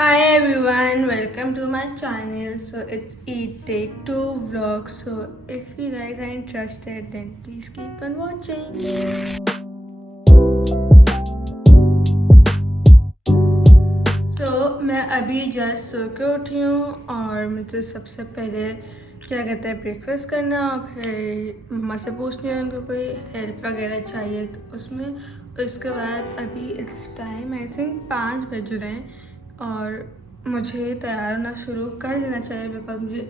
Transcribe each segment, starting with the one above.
Hi everyone, welcome to my channel. So it's Eat Day 2 vlog. So if you guys are interested, then please keep on watching. मैं अभी just so के उठी हूँ और मुझे सबसे पहले क्या कहते हैं ब्रेकफास्ट करना और फिर मम्मा से पूछनी है उनको कोई हेल्प वगैरह चाहिए तो उसमें उसके बाद अभी इट्स टाइम आई थिंक 5 बज रहे हैं और मुझे तैयार होना शुरू कर देना चाहिए बिकॉज मुझे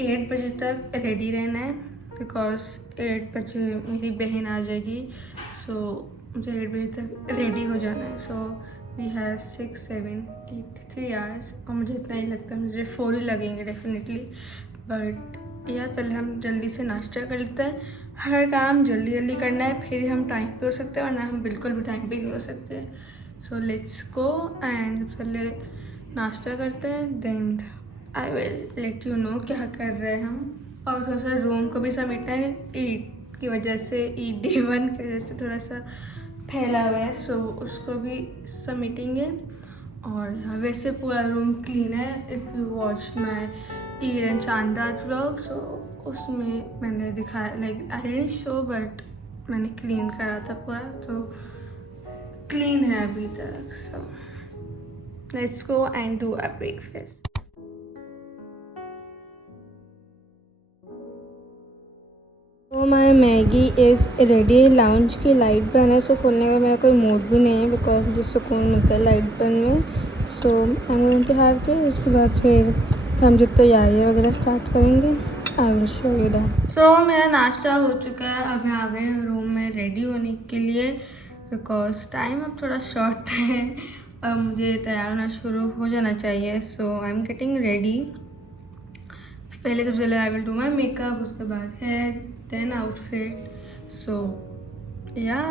8 बजे तक रेडी रहना है बिकॉज 8 बजे मेरी बहन आ जाएगी सो मुझे 8 बजे तक रेडी हो जाना है सो वी हैव 6, 7, 8, 3 आवर्स और मुझे इतना ही लगता है मुझे 4 ही लगेंगे डेफिनेटली बट यार पहले हम जल्दी से नाश्ता कर लेते हैं हर काम जल्दी जल्दी करना है फिर हम टाइम पे हो सकते हैं वरना हम बिल्कुल भी टाइम पे नहीं हो सकते सो लेट्स गो एंड सबसे पहले नाश्ता करते हैं then I will let you know क्या कर रहे हैं हम और सोचा रूम को भी समेटना है ईद की वजह से ईद डे 1 की वजह से थोड़ा सा फैला हुआ है सो उसको भी समेटेंगे और यहाँ वैसे पूरा रूम क्लीन है if you watch my Eid and चांद रात व्लॉग सो उसमें मैंने दिखाया like I didn't show but मैंने क्लीन करा था पूरा तो क्लीन है अभी तक so let's go and do a breakfast तो माई मैगी इज़ रेडी लाउंज की लाइट बन है सो खोलने का मेरा कोई मूड भी नहीं है बिकॉज मुझे सुकून मिलता है लाइट बन में so I am going to have के उसके बाद फिर हम जो तैयारियाँ वगैरह स्टार्ट करेंगे I will show you that so मेरा नाश्ता हो चुका है अब मैं आ गई रूम में रेडी होने के लिए बिकॉज टाइम अब थोड़ा शॉर्ट है अब मुझे तैयार होना शुरू हो जाना चाहिए सो आई एम गेटिंग रेडी पहले सबसे पहले आई विल डू माई मेकअप उसके बाद हेयर देन आउटफिट सो या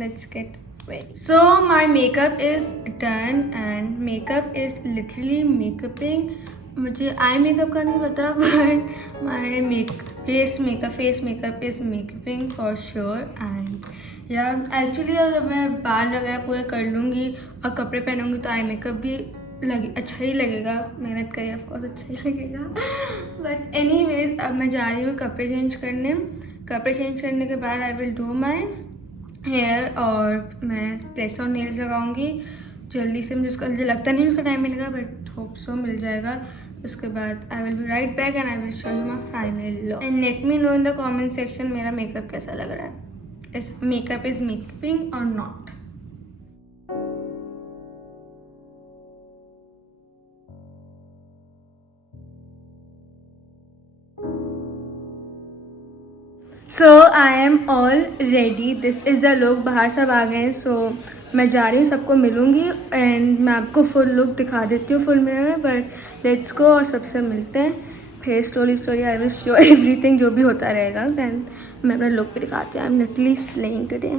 let's get ready. So my makeup is done and makeup is literally makeuping. मुझे आई मेकअप का नहीं पता but my face makeup is makeuping for sure and या actually अगर मैं बाल वगैरह पूरे कर लूँगी और कपड़े पहनूँगी तो आई मेकअप भी अच्छा ही लगेगा मेहनत करिए ऑफकोर्स अच्छा ही लगेगा बट एनीवेज अब मैं जा रही हूँ कपड़े चेंज करने के बाद I will do my hair और मैं प्रेस ऑन नेल्स लगाऊंगी जल्दी से मुझे लगता नहीं उसका टाइम मिलेगा बट होप सो मिल जाएगा उसके बाद I will be right back and I will show you my final look and let me know in the comment section मेरा मेकअप कैसा लग रहा है इस मेकअप इज़ मेकअपिंग और not so I am all ready this is the look बाहर सब आ गए हैं सो मैं जा रही हूँ सबको मिलूँगी एंड मैं आपको फुल लुक दिखा देती हूँ फुल मिरर में बट लेट्स गो और सबसे मिलते हैं फिर slowly I will show everything जो भी होता रहेगा दैन मैं अपना लुक भी दिखाती हूँ I am literally slaying today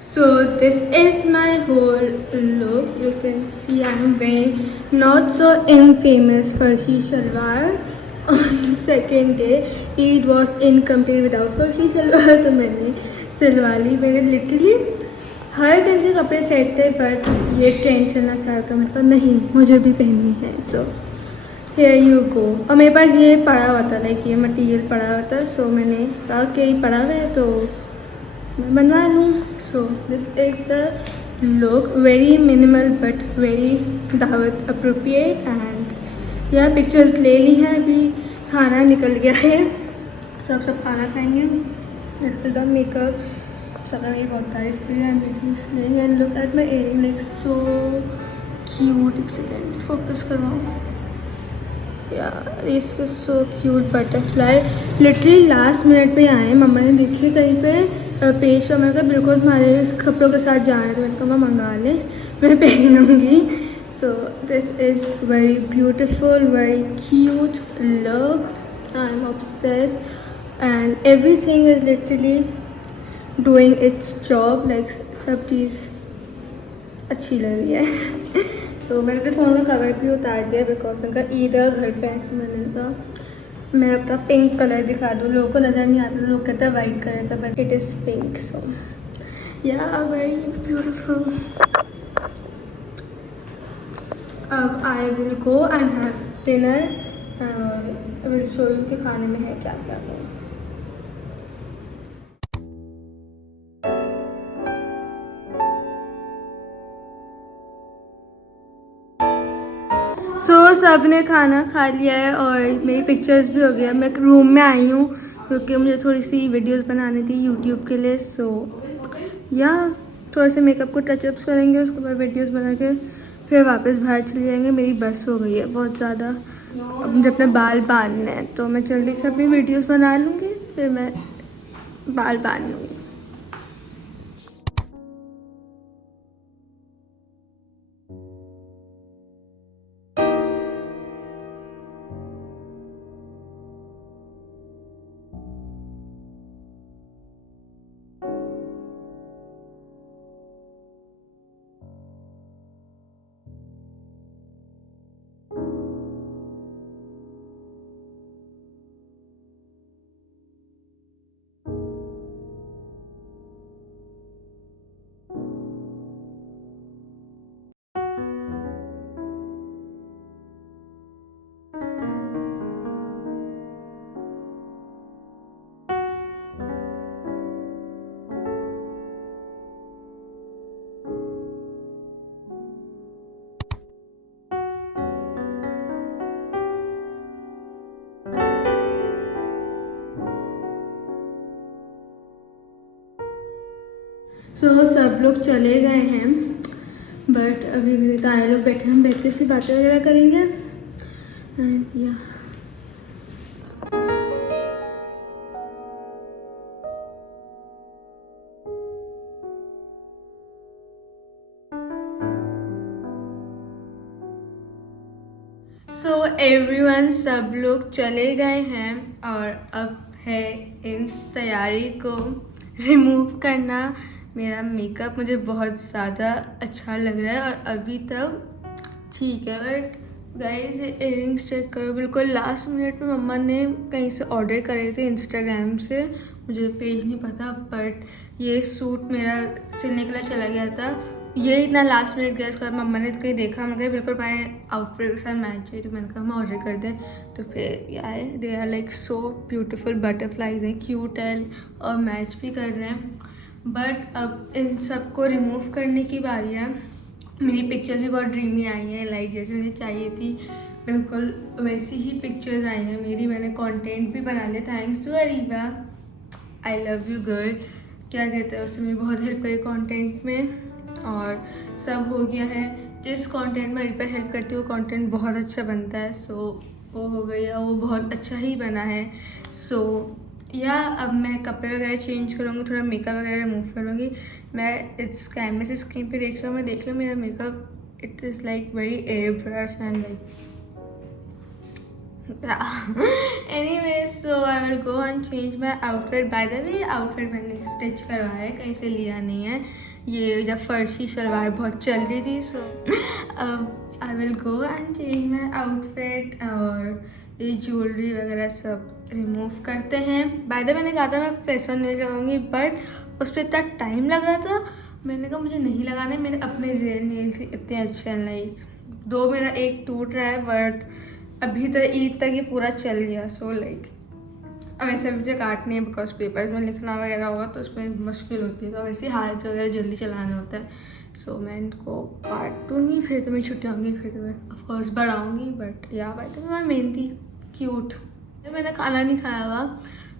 So this is my whole look. You can see I'm wearing not so infamous farsi shalwar. On second day, Eid was incomplete without farsi shalwar. तो मैंने सिलवा ली मेरे literally हर दिन के कपड़े set थे but ये trend चलना स्टार्ट था मैंने कहा नहीं मुझे भी पहननी है सो हेयर यू गो और मेरे पास ये पड़ा हुआ था लाइक ये मटेरियल पड़ा हुआ था सो मैंने कहा कि ये पड़ा हुआ है तो मैं बनवा लूँ सो this is the look very minimal but very दावत अप्रोप्रिएट एंड यह पिक्चर्स ले ली हैं अभी खाना निकल गया है सो अब सब खाना खाएंगे दिस इज द मेकअप सबने मेरी बहुत तारीफ करी है मेरी slaying and look at my earring like so cute एक सेकेंड फोकस करवाऊँ this is so cute butterfly literally last minute पे आए मम्मा ने देखी कहीं पे पेज पर मैंने कहा बिल्कुल तुम्हारे कपड़ों के साथ जा रहे थे मैंने कहा मंगा लें मैं पहनूँगी so this is very beautiful very cute look I am obsess and everything is literally doing its job like सब चीज़ अच्छी लग रही है। तो मैंने अपने फ़ोन का कवर भी उतार दिया बिकॉज मैंने कहा ईदर घर पे ऐसे मैंने कहा मैं अपना पिंक कलर दिखा दूँ, लोगों को नज़र नहीं आता, लोग कहते हैं वाइट कलर का बट इट इज़ पिंक। सो या वेरी ब्यूटीफुल। अब I will go and have dinner. I will show you कि खाने में है क्या क्या। सब ने खाना खा लिया है और मेरी पिक्चर्स भी हो गया। मैं रूम में आई हूँ क्योंकि मुझे थोड़ी सी वीडियोस बनानी थी यूट्यूब के लिए। सो या थोड़ा सा मेकअप को टचअप्स करेंगे, उसके बाद वीडियोस बना के फिर वापस बाहर चले जाएंगे। मेरी बस हो गई है बहुत ज़्यादा, अब मुझे अपने बाल बांधने हैं तो मैं जल्दी से अपनी वीडियोस बना लूँगी, फिर मैं बाल बांध लूँगी। सब लोग चले गए हैं बट अभी मेरे ताए लोग बैठे, हम बैठ के सिर्फ बातें वगैरह करेंगे एंड या एवरीवन सब लोग चले गए हैं और अब है इस तैयारी को रिमूव करना। मेरा मेकअप मुझे बहुत ज़्यादा अच्छा लग रहा है और अभी तक ठीक है, बट गाइस इयररिंग्स चेक करो, बिल्कुल लास्ट मिनट पे मम्मा ने कहीं से ऑर्डर करे थे इंस्टाग्राम से, मुझे पेज नहीं पता, बट ये सूट मेरा सिलने के लिए चला गया था, ये इतना लास्ट मिनट गया। उसके बाद मम्मा ने कहीं देखा, मैंने कहा बिल्कुल मैं आउटफिट के साथ मैच हुई, तो मैंने कहा मैं ऑर्डर कर दें, तो फिर ये आए। They are like so beautiful, butterflies हैं, क्यूट है और मैच भी कर रहे हैं। बट अब इन सब को रिमूव करने की बारी है। मेरी पिक्चर्स भी बहुत ड्रीमी आई हैं, लाइक जैसे मुझे चाहिए थी बिल्कुल वैसी ही पिक्चर्स आई हैं मेरी। मैंने कंटेंट भी बना लिया, thanks to Ariba, I love you girl. क्या कहते हैं, उसने मेरी बहुत हेल्प करी कंटेंट में और सब हो गया है। जिस कंटेंट में अरीबा हेल्प करती है वो कंटेंट बहुत अच्छा बनता है। सो वो हो गई है, वो बहुत अच्छा ही बना है। सो या अब मैं कपड़े वगैरह चेंज करूँगी, थोड़ा मेकअप वगैरह रिमूव करूँगी। मैं इस कैमरे से स्क्रीन पे देख रहा हूँ, मैं देख रही हूँ मेरा makeup it is like very air brush and like anyway, so I will go and change my outfit. By the way, outfit मैंने स्टिच करवाया है, कहीं से लिया नहीं है। ये जब फर्शी शलवार बहुत चल रही थी, सो अब I will go and change my outfit और ये ज्वेलरी वगैरह सब रिमूव करते हैं। बाय द वे मैंने कहा था मैं प्रेस ऑन नहीं लगाऊंगी, बट उस पर इतना टाइम लग रहा था, मैंने कहा मुझे नहीं लगाना है। मेरे अपने नेल्स इतने अच्छे हैं, लाइक दो मेरा एक टूट रहा है बट अभी तक ईद तक ये पूरा चल गया। सो लाइक अब ऐसे मुझे काटनी है बिकॉज पेपर्स में लिखना वगैरह होगा तो उसमें मुश्किल होती है, तो वैसे हाथ वगैरह जल्दी चलाना होता है। सो मैं इनको काट दूँगी, फिर तो मैं छुट्टी आऊँगी, फिर तो मैं ऑफकोर्स बढ़ाऊँगी। बट या भाई तो मैं मेहंदी क्यूट। मैंने खाना नहीं खाया हुआ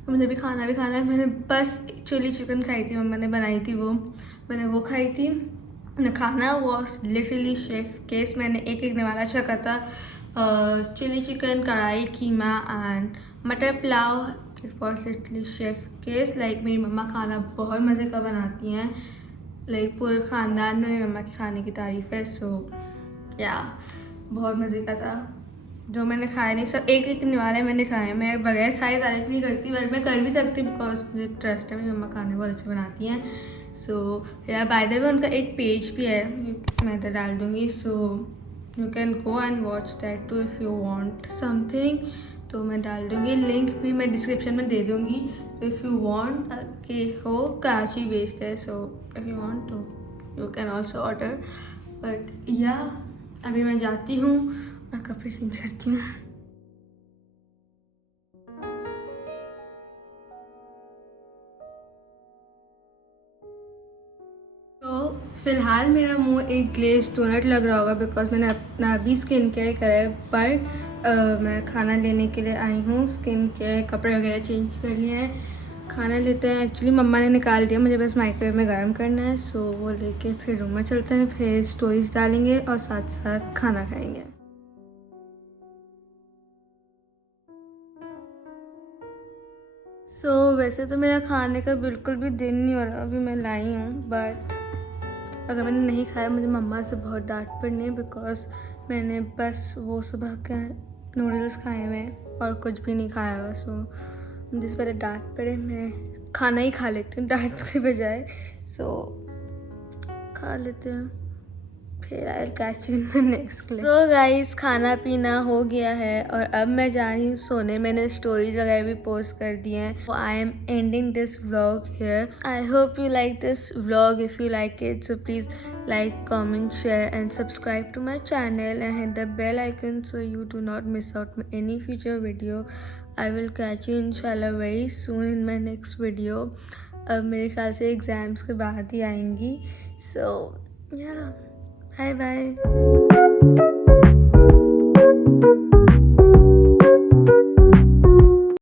तो मुझे भी खाना है। मैंने बस चिली चिकन खाई थी, मम्मा ने बनाई थी वो, मैंने वो खाई थी। खाना वॉज लिटरली शेफ केस। मैंने एक निवाला छका था, चिली चिकन, कढ़ाई कीमा एंड मटर pulao. It was literally chef case. Like मेरी मम्मा खाना बहुत मज़े का बनाती हैं, लाइक पूरे ख़ानदान में मेरी मम्मा के खाने की तारीफ़ है। सो या बहुत मज़े का था। जो मैंने खाया नहीं, सब एक निवाले मैंने खाए, मैं बगैर खाए तारीफ़ नहीं करती, बट मैं कर भी सकती बिकॉज मुझे ट्रस्ट है, मेरी मम्मा खाने बहुत अच्छे बनाती हैं। सो या बाय द वे उनका एक पेज भी है, मैं इधर डाल दूँगी, so you can go and watch that too if you want something. तो मैं डाल दूँगी, लिंक भी मैं डिस्क्रिप्शन में दे दूँगी। सो इफ़ यू वांट कि हो कराची बेस्ड है, so if you want to you can also order. But या अभी मैं जाती हूँ और कपड़े चेंज करती हूँ। तो फ़िलहाल मेरा मुंह एक ग्लेज डोनट लग रहा होगा बिकॉज मैंने अपना अभी स्किन केयर करा है, पर मैं खाना लेने के लिए आई हूँ। स्किन केयर कपड़े वगैरह चेंज कर लिए हैं, खाना लेते हैं। एक्चुअली मम्मा ने निकाल दिया, मुझे बस माइक्रोवेव में गर्म करना है। सो वो लेके फिर रूम में चलते हैं, फिर स्टोरीज डालेंगे और साथ साथ खाना खाएंगे। वैसे तो मेरा खाने का बिल्कुल भी दिन नहीं हो रहा, अभी मैं लाई हूँ, बट अगर मैंने नहीं खाया मुझे मम्मा से बहुत डांट पड़नी है बिकॉज मैंने बस वो सुबह के नूडल्स खाए हुए हैं और कुछ भी नहीं खाया हुआ। जिस पहले डांट पड़े, मैं खाना ही खा लेती हूँ डांट के बजाय। खा लेते हैं, फिर I will catch you in the next clip. So guys, खाना पीना हो गया है और अब मैं जा रही हूँ सोने। मैंने स्टोरीज वगैरह भी पोस्ट कर दिए हैं। I am ending this vlog here. I hope you like this vlog. If you like it, so please like, comment, share and subscribe to my channel and hit the bell icon so you do not miss out any future video. I will catch you inshallah very soon in my next video. अब मेरे ख्याल से exams के बाद ही आएंगी. So yeah, bye bye.